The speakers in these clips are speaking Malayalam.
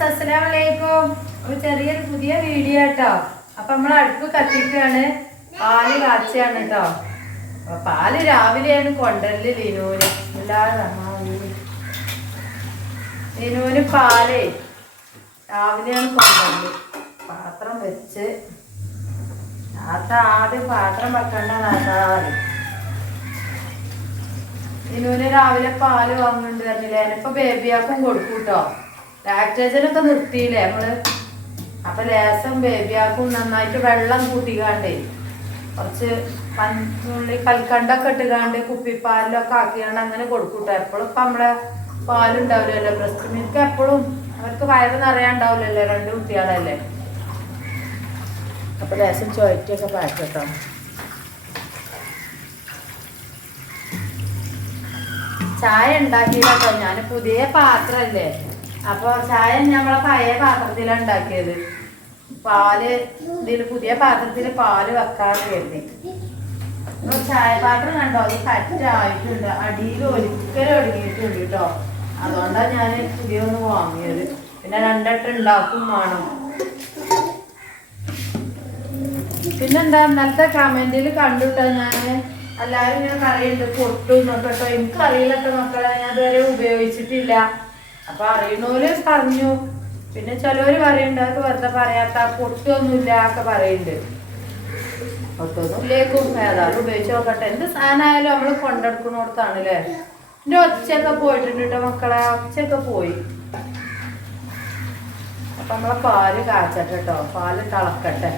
ഫ്രണ്ട്സ് അസ്സലാം വലൈക്കും ഒരു ചെറിയൊരു പുതിയ വീഡിയോ കേട്ടോ അപ്പൊ നമ്മൾ അടുപ്പ് കത്തിക്കാണ്. പാൽ കാച്ചാണ് കേട്ടോ അപ്പൊ പാൽ രാവിലെയാണ് കൊണ്ടൽ ലിനൂന് എല്ലാവരും. ലിനൂന് പാലേ രാവിലെയാണ് കൊണ്ടൽ പാത്രം വെച്ച്. ആദ്യം പാത്രം വെക്കണ്ട നാട്ടാറ് ലിനൂന് രാവിലെ പാൽ വാങ്ങുന്നുണ്ട് പറഞ്ഞില്ലേ. ഇപ്പൊ ബേബിയാക്കും കൊടുക്കൂട്ടോ. കേട്ടോ ലാക്ടേജനൊക്കെ നിർത്തിയില്ലേ നമ്മൾ? അപ്പൊ ലേസം ബേബിയാക്കും നന്നായിട്ട് വെള്ളം കൂട്ടിക്കാണ്ടേ. കുറച്ച് പഞ്ചുള്ളി കൽക്കണ്ടൊക്കെ ഇട്ടുകാണ്ട് കുപ്പിപ്പാലിലൊക്കെ ആക്കിയാണ്ട് അങ്ങനെ കൊടുക്കൂട്ടോ. എപ്പോഴും ഇപ്പൊ നമ്മളെ പാലുണ്ടാവില്ലല്ലോ. ബ്രസ്റ്റ് മിൽക്ക് എപ്പോഴും അവർക്ക് വയറ് നിറയാണ്ടാവില്ലല്ലോ രണ്ട് കുട്ടികളല്ലേ. അപ്പൊ ലേശം ചുവറ്റിയൊക്കെ പാക്കട്ടോ ചായ ഉണ്ടാക്കിയിട്ടോ ഞാൻ പുതിയ പാത്രല്ലേ. അപ്പൊ ചായ നമ്മളെ പഴയ പാത്രത്തിലാണ് ഉണ്ടാക്കിയത്. പാൽ ഇതിൽ പുതിയ പാത്രത്തിൽ പാൽ വെക്കാതെ കരുതി. ചായ പാത്രം കണ്ടോ? അത് കറ്റായിട്ടുണ്ട് അടിയിൽ ഒരിക്കലും ഒടുങ്ങിയിട്ടുണ്ട് കേട്ടോ. അതുകൊണ്ടാണ് ഞാൻ പുതിയ ഒന്ന് വാങ്ങിയത്. പിന്നെ രണ്ടെട്ട് ഉണ്ടാക്കും വേണം. പിന്നെന്താ? ഇന്നലത്തെ കമന്റിൽ കണ്ടുട്ടോ ഞാൻ എല്ലാരും ഞാൻ കറിയുണ്ട് പൊട്ടു എന്നൊക്കെ കേട്ടോ. എനിക്കറിയില്ല കേട്ടോ മക്കളെ. ഞാൻ ഇതുവരെ ഉപയോഗിച്ചിട്ടില്ല. അപ്പൊ അറിയണോൽ പറഞ്ഞു. പിന്നെ ചിലവര് പറയണ്ട അത് വെറുതെ പറയാത്ത പൊട്ടൊന്നുമില്ല ഒക്കെ പറയുന്നുണ്ട് പൊട്ടൊന്നുമില്ലേക്കും ഏതായാലും ഉപയോഗിച്ച് നോക്കട്ടെ. എന്ത് സാധനമായാലും നമ്മൾ കൊണ്ടെടുക്കണോടത്താണല്ലേ എന്റെ ഒച്ചയൊക്കെ പോയിട്ടുണ്ട് കേട്ടോ മക്കളെ ഒച്ചയൊക്കെ പോയി. അപ്പൊ നമ്മളെ പാൽ കാച്ചട്ടെ കേട്ടോ പാൽ തിളക്കട്ടെ.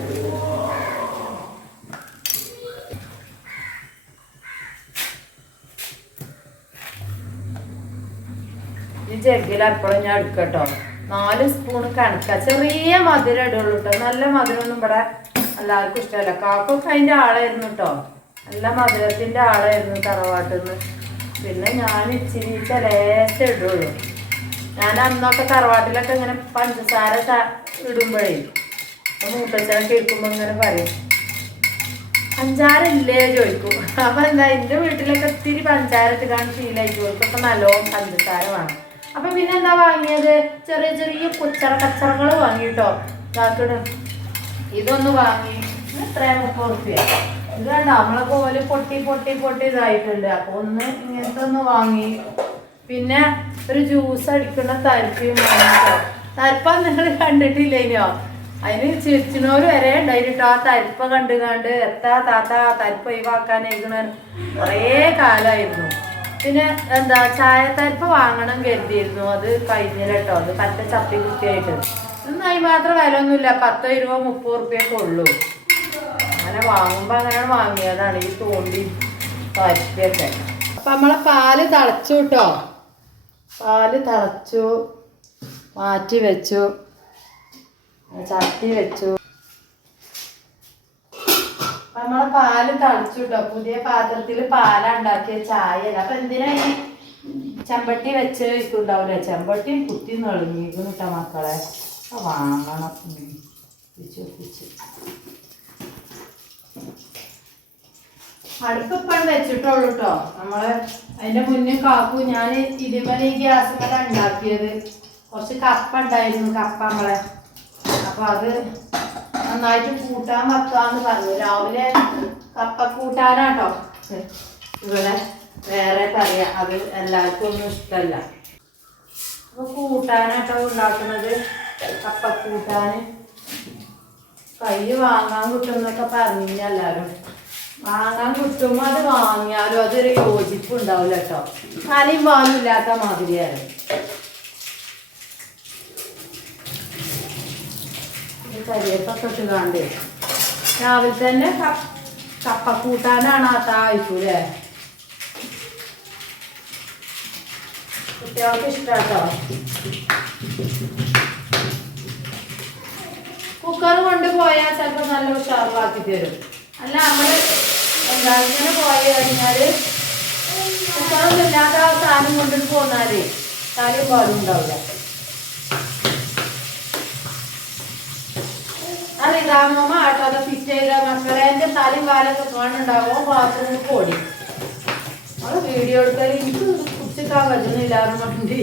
ജഗ്ഗിൽ എപ്പോഴും ഞാൻ എടുക്കട്ടോ. നാല് സ്പൂൺ കണക്ക. ചെറിയ മധുരം ഇടുള്ളൂ കേട്ടോ നല്ല മധുരമൊന്നും ഇവിടെ എല്ലാവർക്കും ഇഷ്ടമല്ല. കാക്കൊക്കെ അതിന്റെ ആളായിരുന്നു കേട്ടോ നല്ല മധുരത്തിന്റെ ആളായിരുന്നു തറവാട്ടിൽ നിന്ന് പിന്നെ ഞാൻ ഇച്ചിരി ചിലേശം ഇടുള്ളൂ. ഞാൻ അന്നൊക്കെ തറവാട്ടിലൊക്കെ ഇങ്ങനെ പഞ്ചസാര ഇടുമ്പോഴേ മൂത്തച്ഛനൊക്കെ കേൾക്കുമ്പോൾ ഇങ്ങനെ പറയും. പഞ്ചാരില്ലേ ചോദിക്കും. അപ്പം എന്താ എന്റെ വീട്ടിലൊക്കെ ഇത്തിരി പഞ്ചാര ഫീലായി ചോദിക്കും അപ്പം നല്ലോണം പഞ്ചസാര വേണം. അപ്പൊ പിന്നെ എന്താ വാങ്ങിയത്? ചെറിയ ചെറിയ കുച്ചറ കച്ചറകൾ വാങ്ങിട്ടോ. കാക്കട് ഇതൊന്ന് വാങ്ങി. എത്ര മുപ്പത് റുപ്യ. ഇത് കണ്ട? നമ്മളെ പോലെ പൊട്ടി പൊട്ടി പൊട്ടി ഇതായിട്ടുണ്ട്. അപ്പൊ ഒന്ന് ഇങ്ങനത്തെ ഒന്ന് വാങ്ങി. പിന്നെ ഒരു ജ്യൂസ് അടിക്കുന്ന തരപ്പിയും വാങ്ങിട്ടോ. തരപ്പ നിങ്ങൾ കണ്ടിട്ടില്ലേനോ? അതിന് ചിരിച്ചിനോര് വരെ ഉണ്ടായിട്ട്. ആ തരിപ്പ കണ്ടുകാണ്ട് എത്താ താത്ത തരിപ്പ ഒഴിവാക്കാനായിരിക്കണ കുറേ കാലമായിരുന്നു പിന്നെ എന്താ ചായ തരിപ്പ വാങ്ങണം കരുതിയിരുന്നു. അത് കഴിഞ്ഞില്ല കേട്ടോ അത് പറ്റ ചപ്പി കുത്തിയായിട്ട്. ഇതൊന്നും അതിന് മാത്രം വില ഒന്നുമില്ല പത്തോ ഇരുപതോ മുപ്പത് റുപ്യൊക്കെ ഉള്ളൂ. അങ്ങനെ വാങ്ങുമ്പോ അങ്ങനെ വാങ്ങിയതാണ്. ഈ തോണ്ടി പരിപ്പിയൊക്കെ അപ്പൊ നമ്മളെ പാൽ തളച്ചു കേട്ടോ. പാൽ തളച്ചു മാറ്റി വെച്ചു. ചട്ടി വെച്ചു. നമ്മളെ പാൽ തളിച്ചു കേട്ടോ പുതിയ പാത്രത്തിൽ പാലുണ്ടാക്കിയ ചായ അപ്പൊ എന്തിനാ ഈ ചെമ്പട്ടി വെച്ച് വെക്കുണ്ടാവില്ല ചെമ്പട്ടി കുത്തി നെളിഞ്ഞിരിക്കുന്നു കേട്ടോ മക്കളെ. വാങ്ങണം. ഒപ്പിച്ച് അടുപ്പിപ്പം വെച്ചിട്ടുള്ളൂ കേട്ടോ നമ്മൾ അതിന്റെ മുന്നേ കാക്കു ഞാൻ ഇതിമല ഈ ഗ്യാസ് മേലെ ഉണ്ടാക്കിയത്. കുറച്ച് കപ്പ ഉണ്ടായിരുന്നു കപ്പ നമ്മളെ. അപ്പൊ അത് നന്നായിട്ട് കൂട്ടാൻ വെക്കാന്ന് പറഞ്ഞു. രാവിലെ കപ്പ കൂട്ടാനാട്ടോ. ഇവിടെ വേറെ പറയാ. അത് എല്ലാവർക്കും ഒന്നും ഇഷ്ടമല്ല അപ്പൊ കൂട്ടാനാട്ടോ ഉണ്ടാക്കുന്നത് കപ്പ കൂട്ടാന്. കയ്യ് വാങ്ങാൻ കിട്ടുമെന്നൊക്കെ പറഞ്ഞില്ല എല്ലാരും വാങ്ങാൻ കിട്ടുമ്പോ അത് വാങ്ങിയാലും അതൊരു യോജിപ്പ് ഉണ്ടാവില്ല കേട്ടോ തലയും വാങ്ങില്ലാത്ത മാതിരിയാണ് കരിയപ്പൊക്കെ ഇട്ട് രാവിലെ തന്നെ കപ്പ കൂട്ടാനാണ് ആ താഴ്ത്തൂലേ കുട്ടികൾക്ക് ഇഷ്ടാട്ടോ? കുക്കർ കൊണ്ട് പോയാൽ ചിലപ്പോൾ നല്ല ഉഷാറിലാക്കി തരും. അല്ല നമ്മൾ എന്താ ഇങ്ങനെ പോയി കഴിഞ്ഞാൽ കുക്കറൊന്നും ഇല്ലാതെ സാധനം കൊണ്ടിട്ട് പോന്നാലേ തലയും പാടും ഡാമമ്മ ആട്ടാതെ ഫിറ്റ് ചെയ്ത മക്കളേന്റെ തലയും കാലൊക്കെ കാണുന്നുണ്ടാവോ. ബാത്റൂമിൽ പോടി അവൾ വീഡിയോ എടുത്താൽ എനിക്ക് കുടിച്ചിട്ടാൻ കഴിയുന്നില്ല വണ്ടി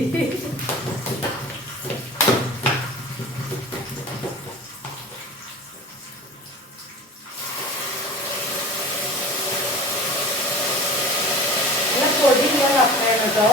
പൊടിയുള്ള കപ്പയാണ് കേട്ടോ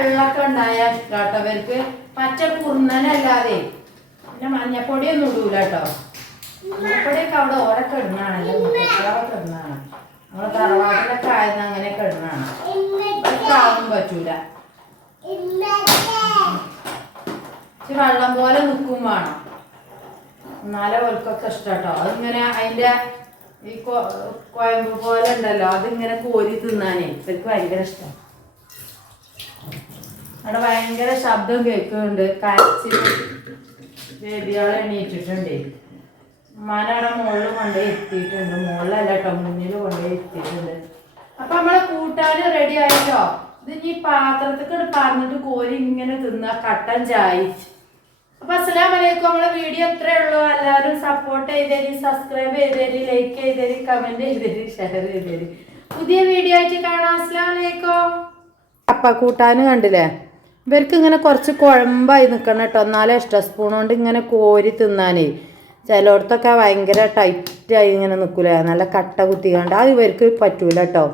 വെള്ളമൊക്കെ ഉണ്ടായാൽ കേട്ടോ ഇവർക്ക് പച്ച കുറുന്നനല്ലാതെ. പിന്നെ മഞ്ഞപ്പൊടിയൊന്നും ഇടൂല കേട്ടോ. മഞ്ഞപ്പൊടിയൊക്കെ അവിടെ ഓരോ കിടന്നാണല്ലോ. മുട്ടകളൊക്കെ ഇടുന്നതാണ് നമ്മളെ തറവാട്ടിലൊക്കെ ആയത് അങ്ങനെ കിടന്നാണ്. ആവും പറ്റൂല. വെള്ളം പോലെ നിൽക്കും വേണം. എന്നാലേ ഓർക്കൊക്കെ ഇഷ്ടാട്ടോ. അതിങ്ങനെ അതിന്റെ ഈ കൊയമ്പ് പോലെ ഉണ്ടല്ലോ. അതിങ്ങനെ കോരി തിന്നാനേ ഇവർക്ക് ഭയങ്കര ഇഷ്ടം. അവിടെ ഭയങ്കര ശബ്ദം കേൾക്കുന്നുണ്ട്. കരച്ചിൽ ബേബിയാളെ എണീറ്റിട്ടുണ്ട്. ഉമ്മാനവിടെ മുകളിൽ കൊണ്ടുപോയി എത്തിയിട്ടുണ്ട്. മുകളിലല്ല കേട്ടോ മുന്നിൽ കൊണ്ടുപോയി എത്തിയിട്ടുണ്ട്. അപ്പൊ നമ്മളെ കൂട്ടാന് റെഡി ആയിട്ടോ ഇത് ഇനി പാത്രത്തിൽ പറഞ്ഞിട്ട് കോരി ഇങ്ങനെ തിന്ന കട്ടൻ ചായ. അപ്പൊ അസ്സലാം വലൈക്കും നമ്മളെ വീഡിയോ എത്രയേ ഉള്ളൂ. എല്ലാവരും സപ്പോർട്ട് ചെയ്തേരി സബ്സ്ക്രൈബ് ചെയ്തേരി ലൈക്ക് ചെയ്തേരി കമന്റ് ചെയ്തേരി ഷെയർ ചെയ്തേരി. പുതിയ വീഡിയോ ആയിട്ട് കാണാം. അസ്സലാം വലൈക്കും അപ്പ കൂട്ടാനും കണ്ടില്ലേ? ഇവർക്ക് ഇങ്ങനെ കുറച്ച് കുഴമ്പായി നിൽക്കണം കേട്ടോ എന്നാലേ എക്സ്ട്രാ സ്പൂൺ കൊണ്ട് ഇങ്ങനെ കോരി തിന്നാനേ. ചിലയിടത്തൊക്കെ ഭയങ്കര ടൈറ്റായി ഇങ്ങനെ നിൽക്കില്ല നല്ല കട്ട കുത്തിക്കാണ്ട് അത് ഇവർക്ക് പറ്റൂല കേട്ടോ